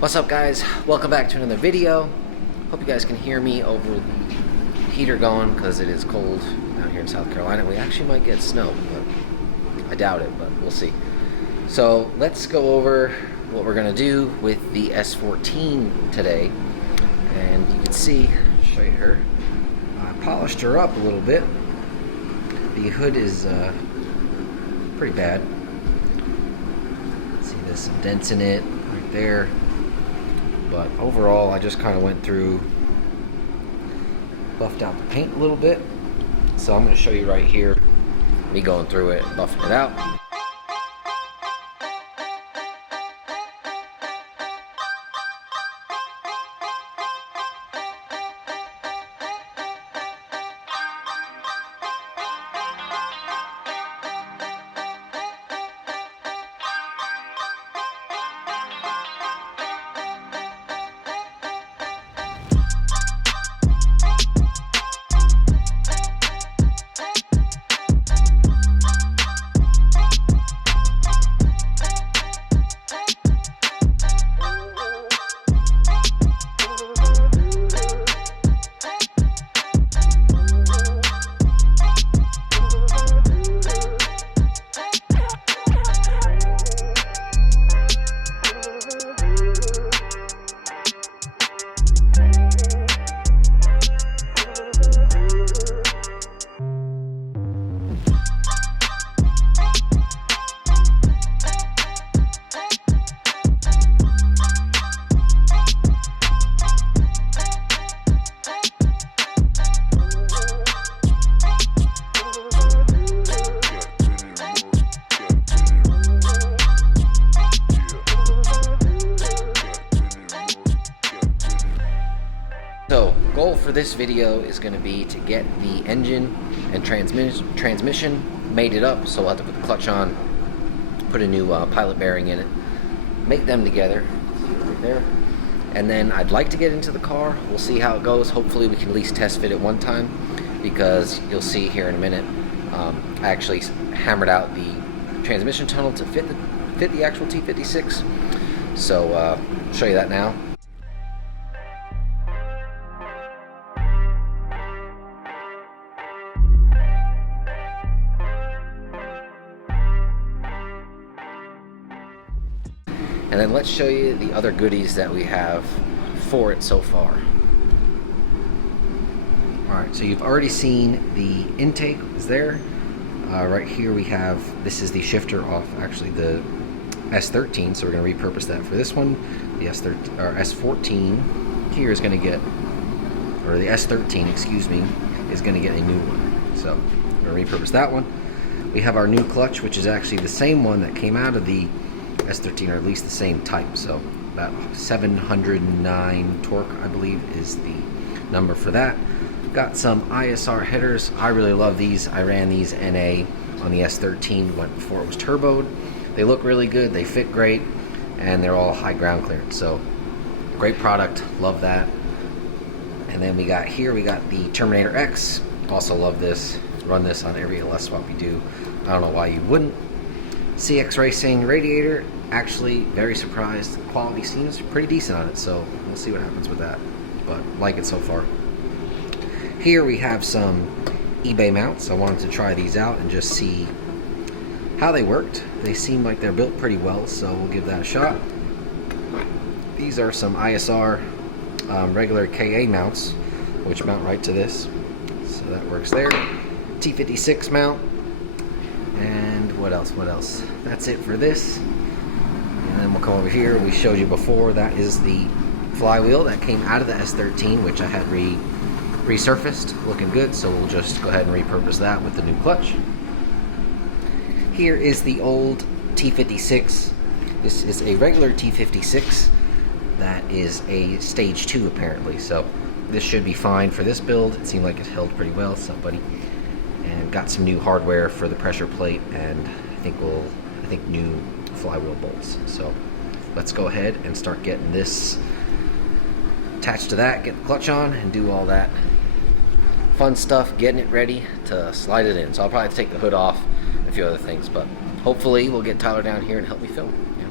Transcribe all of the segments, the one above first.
What's up, guys? Welcome back to another video. Hope you guys can hear me over the heater going because it is cold out here in South Carolina. We actually might get snow, but I doubt it, but we'll see. So let's go over what we're gonna do with the S14 today. And you can see, I'll show you her. I polished her up a little bit. The hood is pretty bad. See, there's some dents in it right there. But overall, I just kind of went through, buffed out the paint a little bit. So I'm going to show you right here, me going through it and buffing it out. So, goal for this video is going to be to get the engine and transmission mated up. So I'll have to put the clutch on, put a new pilot bearing in it, make them together, see it right there. And then I'd like to get into the car. We'll see how it goes. Hopefully we can at least test fit it one time, because you'll see here in a minute, I actually hammered out the transmission tunnel to fit the actual T56. So I'll show you that now. And then let's show you the other goodies that we have for it so far. Alright, so you've already seen the intake is there. Right here we have, this is the shifter off actually the S13, so we're going to repurpose that for this one. The S14 here is going to get, or the S13, excuse me, is going to get a new one. So we're going to repurpose that one. We have our new clutch, which is actually the same one that came out of the S13, or at least the same type. So about 709 torque, I believe, is the number for that. Got some ISR headers. I really love these. I ran these NA on the S13 before it was turboed. They look really good, they fit great, and they're all high ground clearance. So great product, love that. And then we got the Terminator X. Also love this. Run this on every LS swap we do. I don't know why you wouldn't. CX Racing radiator, actually very surprised. The quality seems pretty decent on it, so we'll see what happens with that, but like it so far. Here we have some eBay mounts. I wanted to try these out and just see how they worked. They seem like they're built pretty well, so we'll give that a shot. These are some ISR regular KA mounts, which mount right to this, so that works there. T56 mount. And what else? That's it for this. And then we'll come over here. We showed you before, that is the flywheel that came out of the S13, which I had resurfaced, looking good. So we'll just go ahead and repurpose that with the new clutch. Here is the old T56. This is a regular T56 that is a stage 2 apparently. So this should be fine for this build. It seemed like it held pretty well, so buddy. And got some new hardware for the pressure plate, and I think new flywheel bolts. So let's go ahead and start getting this attached to that, get the clutch on, and do all that fun stuff, getting it ready to slide it in. So I'll probably have to take the hood off and a few other things, but hopefully we'll get Tyler down here and help me film. Yeah.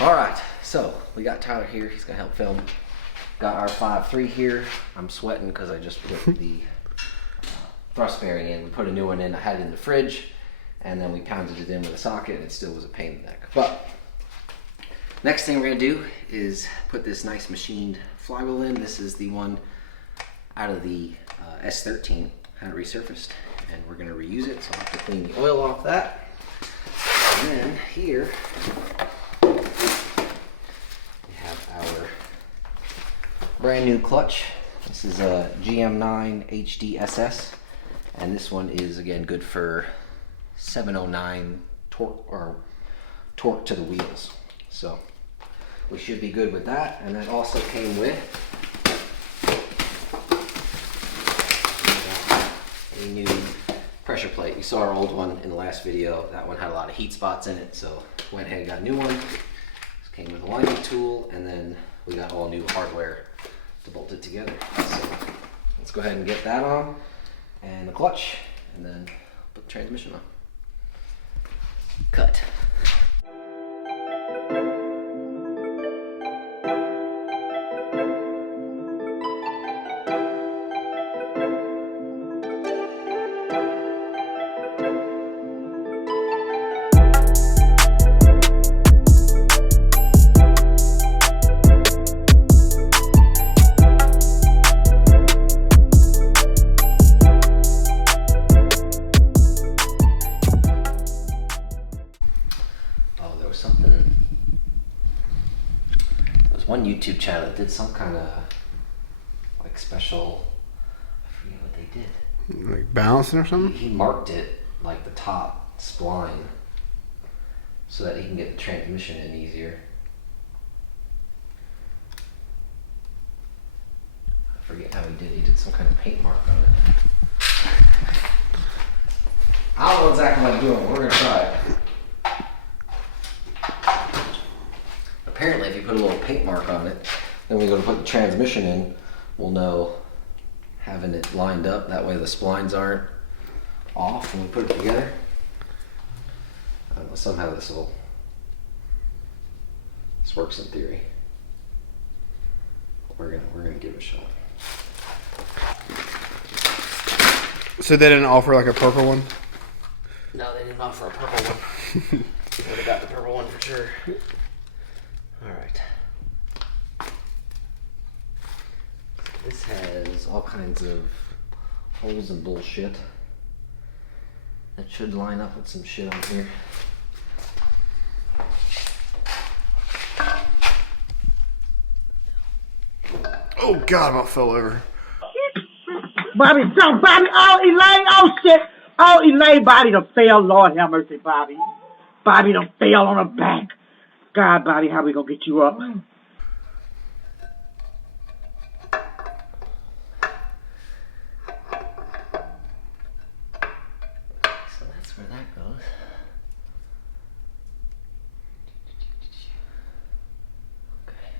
All right, so we got Tyler here. He's gonna help film. Got our 5.3 here. I'm sweating because I just put the thrust bearing in. We put a new one in. I had it in the fridge, and then we pounded it in with a socket, and it still was a pain in the neck. But next thing we're gonna do is put this nice machined flywheel in. This is the one out of the S14, had it resurfaced, and we're gonna reuse it. So I'll have to clean the oil off that. And then here we have our brand new clutch. This is a GM9 HDSS, and this one is again good for 709 torque to the wheels. So we should be good with that. And that also came with a new pressure plate. You saw our old one in the last video. That one had a lot of heat spots in it, so went ahead and got a new one. This came with a lining tool, and then we got all new hardware to bolt it together. So let's go ahead and get that on, and the clutch, and then put the transmission on. Cut. One YouTube channel that did some kind of like special, I forget what they did. Like balancing or something? He marked it like the top spline so that he can get the transmission in easier. I forget how he did it. He did some kind of paint mark on it. I don't know exactly what I'm doing. We're gonna try it. Apparently, if you put a little paint mark on it, then when we go to put the transmission in, we'll know having it lined up. That way the splines aren't off when we put it together. I don't know, somehow this works in theory. We're gonna give it a shot. So they didn't offer like a purple one? No, they didn't offer a purple one. Would have got the purple one for sure. All right. This has all kinds of holes and bullshit. That should line up with some shit on here. Oh God, I about fell over. Bobby, don't, Bobby, oh, Elaine, oh shit. Oh, Elaine, Bobby done fell, Lord have mercy, Bobby. Bobby done fell on her back. God, Bobby, how we gonna get you up? So that's where that goes. Okay.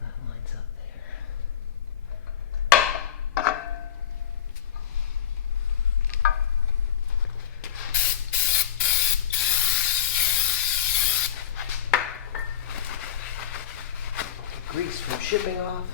That lines up there. Grease from shipping off.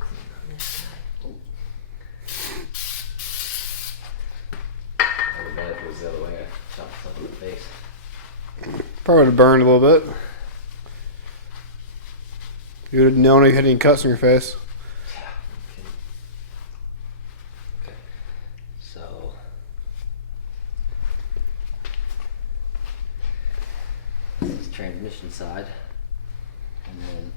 Clean on this side. Oh. I would bet if it was the other way, I shot myself in the face. Probably would have burned a little bit. You would have known you had any cuts on your face. Yeah. Okay. So. This is transmission side, and then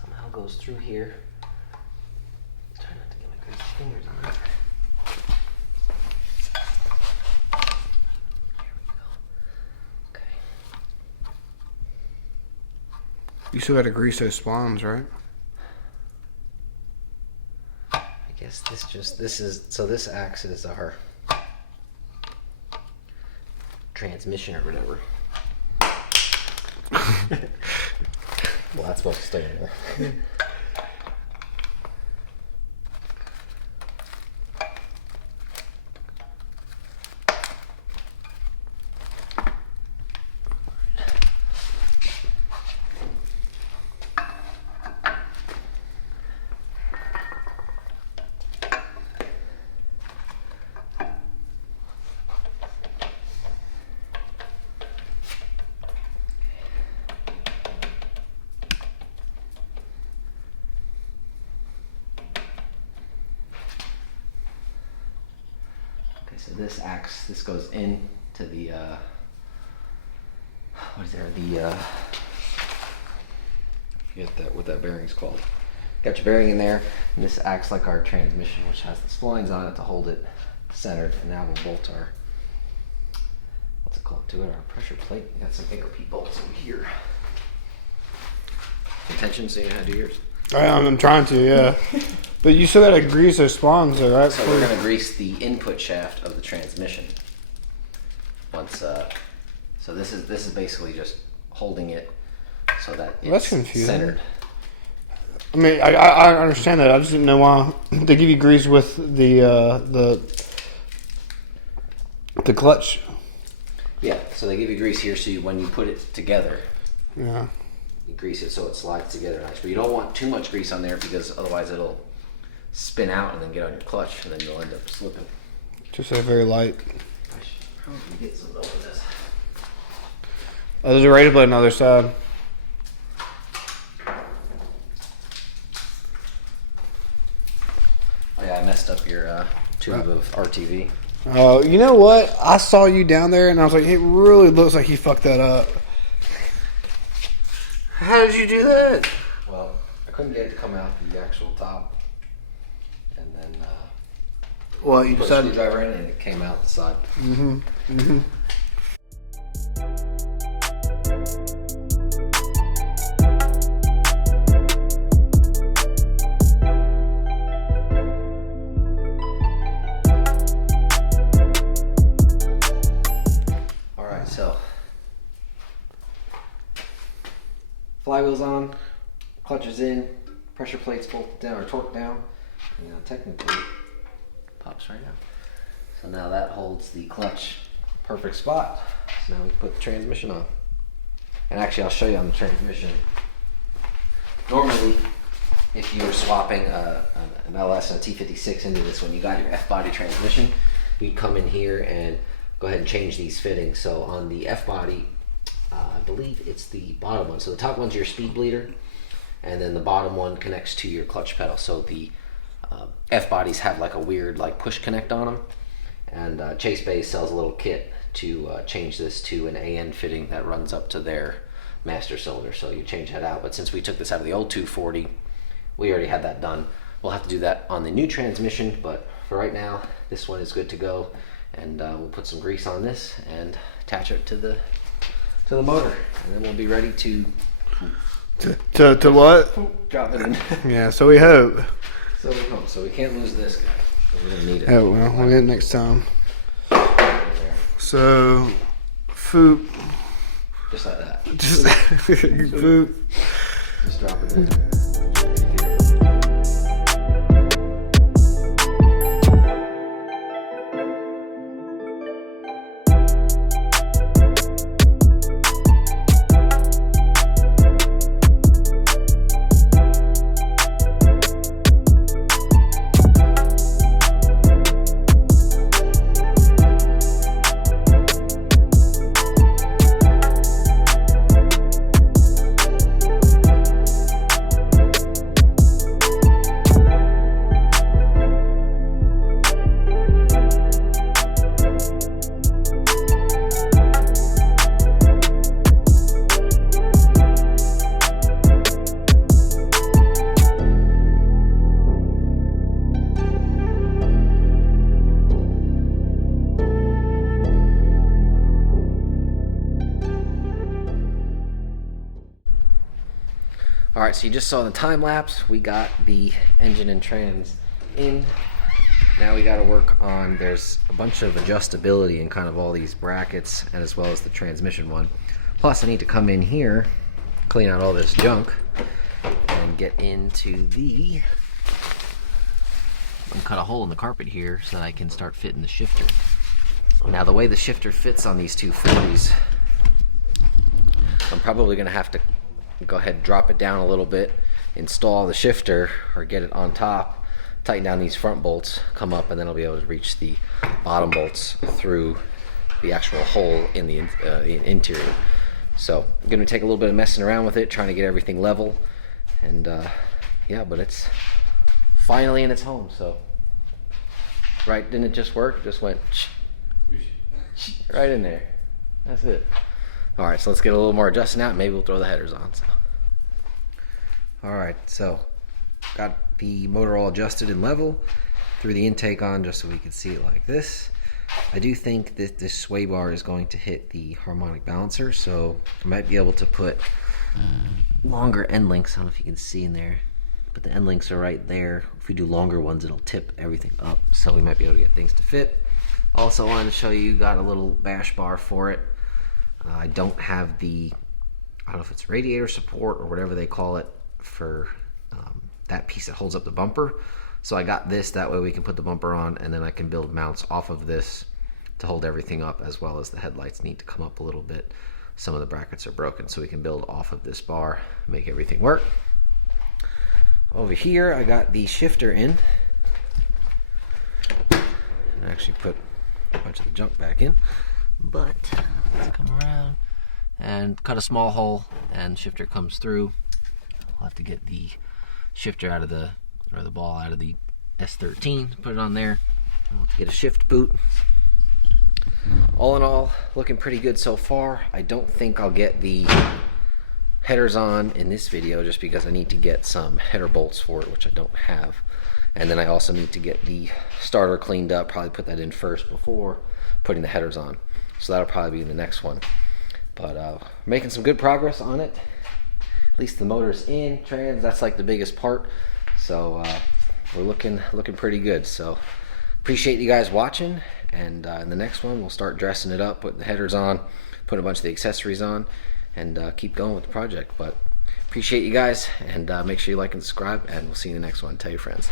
somehow goes through here. Try not to get my greasy fingers on it. Here we go. Okay. You still got to grease those splines, right? I guess this acts as our transmission or whatever. Well, that's supposed to stay in there. So this goes in to the, what is there, I forget what that bearing's called. Got your bearing in there, and this acts like our transmission, which has the splines on it to hold it centered, and now we'll bolt our, what's it called to it, our pressure plate. We got some AOP bolts over here. Attention, so you know how to do yours? I'm trying to, yeah. But you still gotta grease those splines, though, right? So we're gonna grease the input shaft of the transmission. Once, so this is basically just holding it so that it's That's confusing. centered. I mean, I understand that. I just didn't know why they give you grease with the clutch. Yeah, so they give you grease here, so when you put it together, Yeah. you grease it so it slides together nice. But you don't want too much grease on there because otherwise it'll spin out and then get on your clutch, and then you'll end up slipping. Just a very light. I should probably get some of this. Oh, there's a razor blade on the other side. Oh yeah, I messed up your tube of RTV. Oh, you know what? I saw you down there, and I was like, it really looks like he fucked that up. How did you do that? Well, I couldn't get it to come out the actual top, and then Well, you put a decided. screwdriver in, and it came out the side. All right, so flywheel's on, clutch is in, pressure plate's bolted down or torqued down, and now technically pops right out. So now that holds the clutch perfect spot. So now we can put the transmission on. And actually I'll show you on the transmission. Normally, if you were swapping an LS and a T56 into this when you got your F-body transmission, you'd come in here and go ahead and change these fittings. So on the F-body, I believe it's the bottom one. So the top one's your speed bleeder, and then the bottom one connects to your clutch pedal. So the F-bodies have like a weird like push connect on them, and Chase Bay sells a little kit to change this to an AN fitting that runs up to their master cylinder. So you change that out, but since we took this out of the old 240, we already had that done. We'll have to do that on the new transmission, but for right now this one is good to go, and we'll put some grease on this and attach it to the motor, and then we'll be ready to To what? drop it in. Yeah, so we hope. So we can't lose this guy. We're gonna need it. Oh, well, we'll get it next time. There. So, foop. Just like that. Just foop. Just drop it in. All right, so you just saw the time lapse. We got the engine and trans in. Now we got to work on, there's a bunch of adjustability in kind of all these brackets, and as well as the transmission one. Plus I need to come in here clean out all this junk and get into the... I'm gonna cut a hole in the carpet here so that I can start fitting the shifter. Now the way the shifter fits on these 240s, I'm probably gonna have to go ahead and drop it down a little bit, install the shifter or get it on top, tighten down these front bolts, come up, and then I'll be able to reach the bottom bolts through the actual hole in the interior. So I'm gonna take a little bit of messing around with it, trying to get everything level, and yeah, but it's finally in its home. So right, didn't it just work? It just went right in there. That's it. All right, so let's get a little more adjusting out. Maybe we'll throw the headers on. So. All right, so got the motor all adjusted and level. Threw the intake on just so we can see it like this. I do think that this sway bar is going to hit the harmonic balancer, so I might be able to put longer end links. I don't know if you can see in there, but the end links are right there. If we do longer ones, it'll tip everything up, so we might be able to get things to fit. Also wanted to show you, got a little bash bar for it. I don't have the, I don't know if it's radiator support or whatever they call it for that piece that holds up the bumper. So I got this, that way we can put the bumper on, and then I can build mounts off of this to hold everything up, as well as the headlights need to come up a little bit. Some of the brackets are broken, so we can build off of this bar, make everything work. Over here I got the shifter in. I actually put a bunch of the junk back in, but let's come around and cut a small hole, and shifter comes through. I'll have to get the shifter out of the, or the ball out of the S14, put it on there. I'll have to get a shift boot. All in all, looking pretty good so far. I don't think I'll get the headers on in this video just because I need to get some header bolts for it, which I don't have. And then I also need to get the starter cleaned up, probably put that in first before putting the headers on. So that'll probably be the next one. But making some good progress on it. At least the motor's in, trans, that's like the biggest part. So we're looking pretty good. So appreciate you guys watching, and in the next one we'll start dressing it up, putting the headers on, put a bunch of the accessories on, and keep going with the project. But appreciate you guys, and make sure you like and subscribe, and we'll see you in the next one. Tell your friends.